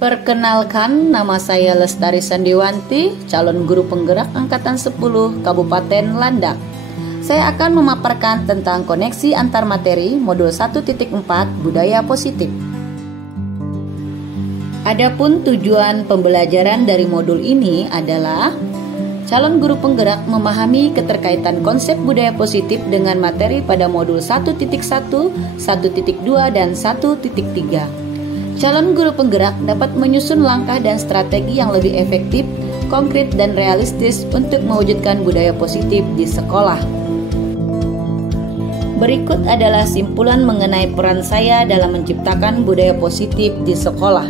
Perkenalkan, nama saya Lestari Sandiwanti, calon guru penggerak Angkatan 10 Kabupaten Landak. Saya akan memaparkan tentang koneksi antar materi modul 1.4 Budaya Positif. Adapun tujuan pembelajaran dari modul ini adalah calon guru penggerak memahami keterkaitan konsep budaya positif dengan materi pada modul 1.1, 1.2, dan 1.3. Calon guru penggerak dapat menyusun langkah dan strategi yang lebih efektif, konkret, dan realistis untuk mewujudkan budaya positif di sekolah. Berikut adalah simpulan mengenai peran saya dalam menciptakan budaya positif di sekolah.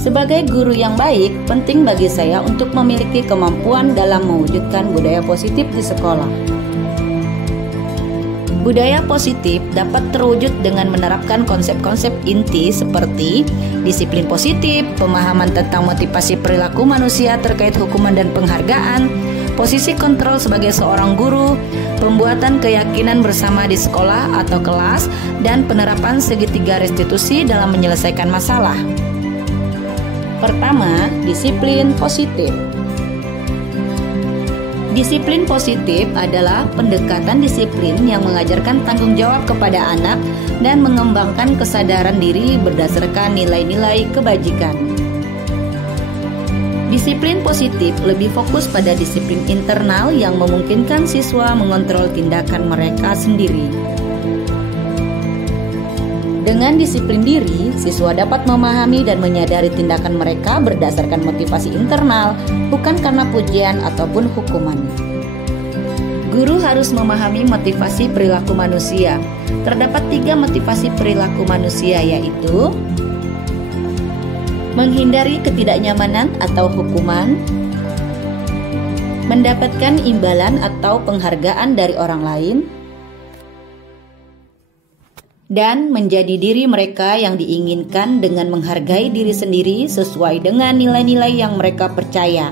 Sebagai guru yang baik, penting bagi saya untuk memiliki kemampuan dalam mewujudkan budaya positif di sekolah. Budaya positif dapat terwujud dengan menerapkan konsep-konsep inti seperti disiplin positif, pemahaman tentang motivasi perilaku manusia terkait hukuman dan penghargaan, posisi kontrol sebagai seorang guru, pembuatan keyakinan bersama di sekolah atau kelas, dan penerapan segitiga restitusi dalam menyelesaikan masalah. Pertama, disiplin positif. Disiplin positif adalah pendekatan disiplin yang mengajarkan tanggung jawab kepada anak dan mengembangkan kesadaran diri berdasarkan nilai-nilai kebajikan. Disiplin positif lebih fokus pada disiplin internal yang memungkinkan siswa mengontrol tindakan mereka sendiri. Dengan disiplin diri, siswa dapat memahami dan menyadari tindakan mereka berdasarkan motivasi internal, bukan karena pujian ataupun hukuman. Guru harus memahami motivasi perilaku manusia. Terdapat 3 motivasi perilaku manusia, yaitu menghindari ketidaknyamanan atau hukuman, mendapatkan imbalan atau penghargaan dari orang lain, dan menjadi diri mereka yang diinginkan dengan menghargai diri sendiri sesuai dengan nilai-nilai yang mereka percaya.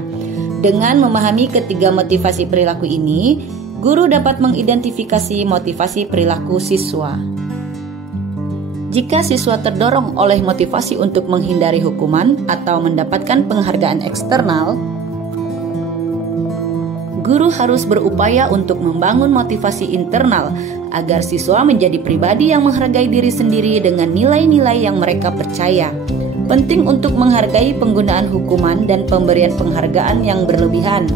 Dengan memahami ketiga motivasi perilaku ini, guru dapat mengidentifikasi motivasi perilaku siswa. Jika siswa terdorong oleh motivasi untuk menghindari hukuman atau mendapatkan penghargaan eksternal, guru harus berupaya untuk membangun motivasi internal agar siswa menjadi pribadi yang menghargai diri sendiri dengan nilai-nilai yang mereka percaya. Penting untuk menghargai penggunaan hukuman dan pemberian penghargaan yang berlebihan,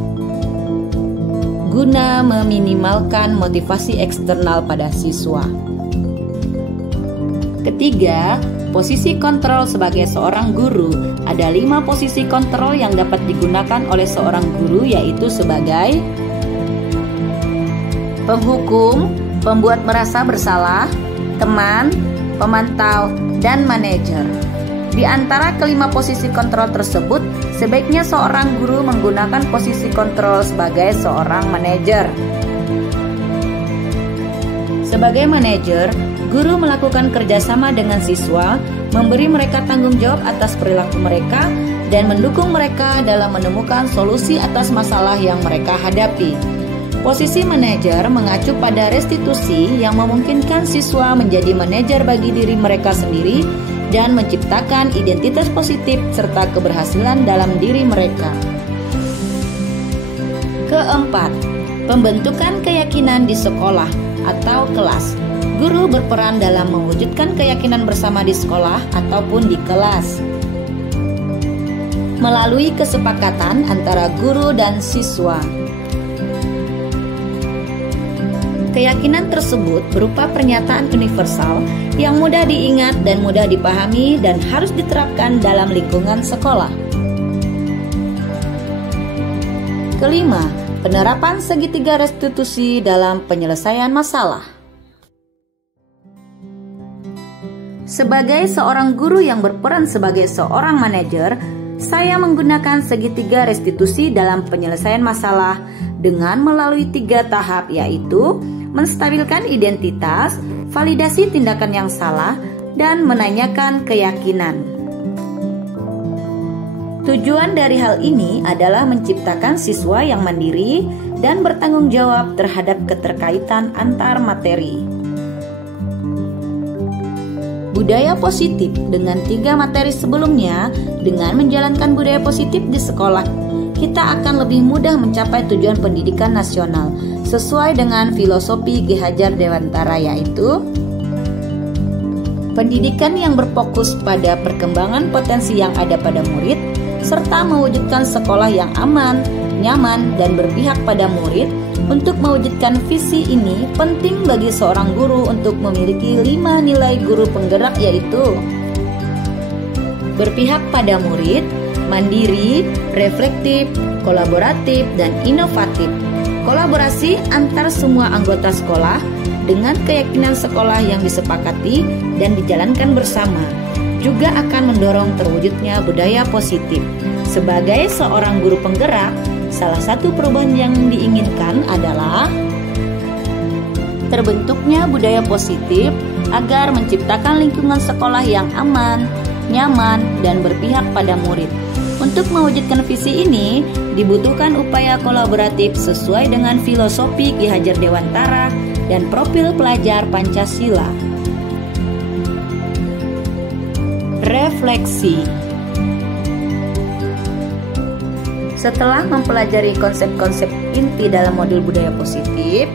guna meminimalkan motivasi eksternal pada siswa. Ketiga, posisi kontrol sebagai seorang guru. Ada 5 posisi kontrol yang dapat digunakan oleh seorang guru, yaitu sebagai penghukum, pembuat merasa bersalah, teman, pemantau, dan manajer. Di antara kelima posisi kontrol tersebut, sebaiknya seorang guru menggunakan posisi kontrol sebagai seorang manajer. Sebagai manajer, guru melakukan kerjasama dengan siswa, memberi mereka tanggung jawab atas perilaku mereka, dan mendukung mereka dalam menemukan solusi atas masalah yang mereka hadapi. Posisi manajer mengacu pada restitusi yang memungkinkan siswa menjadi manajer bagi diri mereka sendiri dan menciptakan identitas positif serta keberhasilan dalam diri mereka. Keempat, pembentukan keyakinan di sekolah atau kelas. Guru berperan dalam mewujudkan keyakinan bersama di sekolah ataupun di kelas melalui kesepakatan antara guru dan siswa. Keyakinan tersebut berupa pernyataan universal yang mudah diingat dan mudah dipahami dan harus diterapkan dalam lingkungan sekolah. Kelima, penerapan segitiga restitusi dalam penyelesaian masalah. Sebagai seorang guru yang berperan sebagai seorang manajer, saya menggunakan segitiga restitusi dalam penyelesaian masalah dengan melalui 3 tahap, yaitu menstabilkan identitas, validasi tindakan yang salah, dan menanyakan keyakinan. Tujuan dari hal ini adalah menciptakan siswa yang mandiri dan bertanggung jawab terhadap keterkaitan antar materi. budaya positif dengan 3 materi sebelumnya, dengan menjalankan budaya positif di sekolah, kita akan lebih mudah mencapai tujuan pendidikan nasional sesuai dengan filosofi Ki Hajar Dewantara, yaitu pendidikan yang berfokus pada perkembangan potensi yang ada pada murid, serta mewujudkan sekolah yang aman, nyaman, dan berpihak pada murid. Untuk mewujudkan visi ini, penting bagi seorang guru untuk memiliki 5 nilai guru penggerak, yaitu berpihak pada murid, mandiri, reflektif, kolaboratif, dan inovatif. Kolaborasi antar semua anggota sekolah dengan keyakinan sekolah yang disepakati dan dijalankan bersama juga akan mendorong terwujudnya budaya positif. Sebagai seorang guru penggerak, salah satu perubahan yang diinginkan adalah terbentuknya budaya positif agar menciptakan lingkungan sekolah yang aman, nyaman, dan berpihak pada murid. Untuk mewujudkan visi ini, dibutuhkan upaya kolaboratif sesuai dengan filosofi Ki Hajar Dewantara dan profil pelajar Pancasila. Refleksi. Setelah mempelajari konsep-konsep inti dalam modul budaya positif,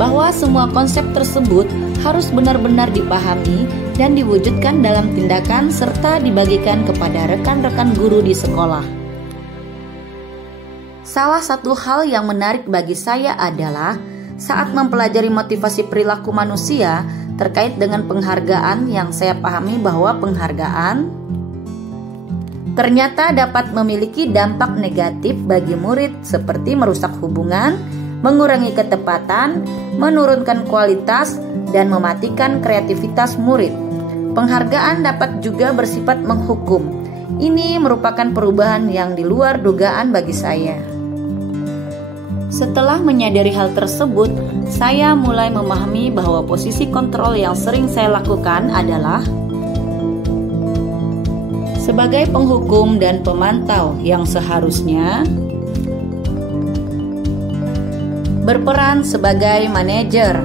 bahwa semua konsep tersebut harus benar-benar dipahami dan diwujudkan dalam tindakan serta dibagikan kepada rekan-rekan guru di sekolah. Salah satu hal yang menarik bagi saya adalah saat mempelajari motivasi perilaku manusia terkait dengan penghargaan, yang saya pahami bahwa penghargaan ternyata dapat memiliki dampak negatif bagi murid seperti merusak hubungan, mengurangi ketepatan, menurunkan kualitas, dan mematikan kreativitas murid. Penghargaan dapat juga bersifat menghukum. Ini merupakan perubahan yang di luar dugaan bagi saya. Setelah menyadari hal tersebut, saya mulai memahami bahwa posisi kontrol yang sering saya lakukan adalah sebagai penghukum dan pemantau yang seharusnya berperan sebagai manajer.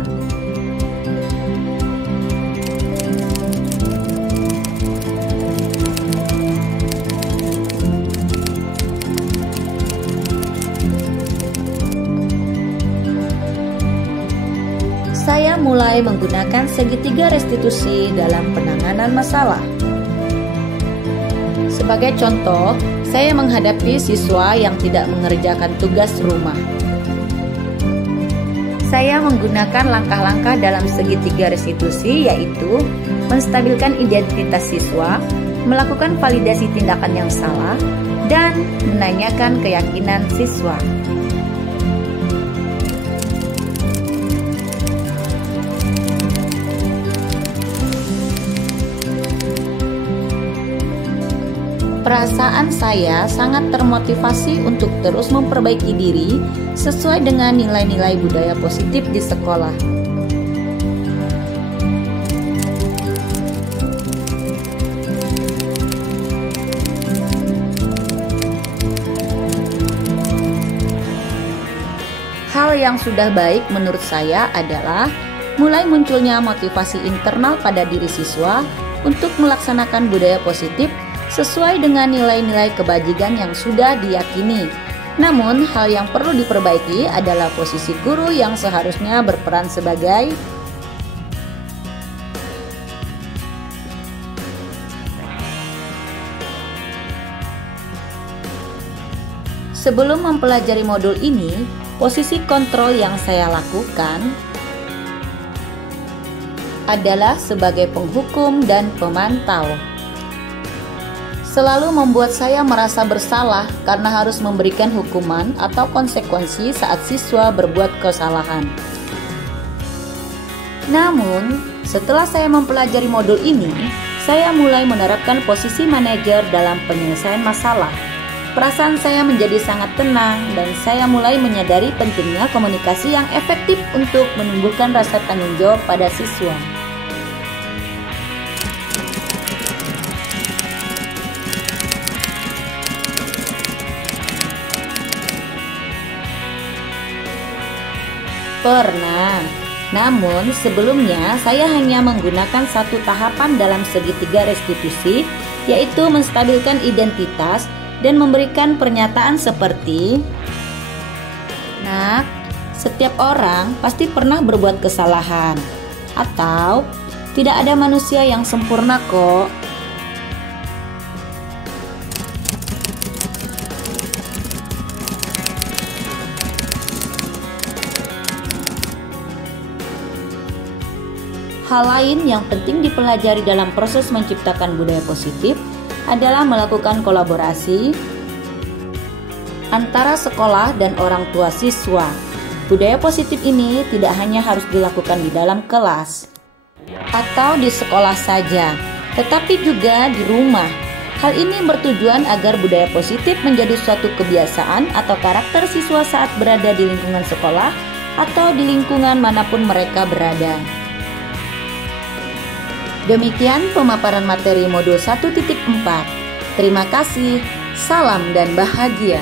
Saya mulai menggunakan segitiga restitusi dalam penanganan masalah. Sebagai contoh, saya menghadapi siswa yang tidak mengerjakan tugas rumah. Saya menggunakan langkah-langkah dalam segitiga restitusi, yaitu menstabilkan identitas siswa, melakukan validasi tindakan yang salah, dan menanyakan keyakinan siswa. Perasaan saya sangat termotivasi untuk terus memperbaiki diri sesuai dengan nilai-nilai budaya positif di sekolah. Hal yang sudah baik menurut saya adalah mulai munculnya motivasi internal pada diri siswa untuk melaksanakan budaya positif sesuai dengan nilai-nilai kebajikan yang sudah diyakini. Namun, hal yang perlu diperbaiki adalah posisi guru yang seharusnya berperan sebagai sebelum mempelajari modul ini, posisi kontrol yang saya lakukan adalah sebagai penghukum dan pemantau. Selalu membuat saya merasa bersalah karena harus memberikan hukuman atau konsekuensi saat siswa berbuat kesalahan. Namun, setelah saya mempelajari modul ini, saya mulai menerapkan posisi manajer dalam penyelesaian masalah. Perasaan saya menjadi sangat tenang dan saya mulai menyadari pentingnya komunikasi yang efektif untuk menumbuhkan rasa tanggung jawab pada siswa. Pernah, Namun sebelumnya saya hanya menggunakan satu tahapan dalam segitiga restitusi, yaitu menstabilkan identitas dan memberikan pernyataan seperti, "Nak, setiap orang pasti pernah berbuat kesalahan," atau "Tidak ada manusia yang sempurna kok." Hal lain yang penting dipelajari dalam proses menciptakan budaya positif adalah melakukan kolaborasi antara sekolah dan orang tua siswa. Budaya positif ini tidak hanya harus dilakukan di dalam kelas atau di sekolah saja, tetapi juga di rumah. Hal ini bertujuan agar budaya positif menjadi suatu kebiasaan atau karakter siswa saat berada di lingkungan sekolah atau di lingkungan manapun mereka berada. Demikian pemaparan materi modul 1.4. Terima kasih, salam dan bahagia.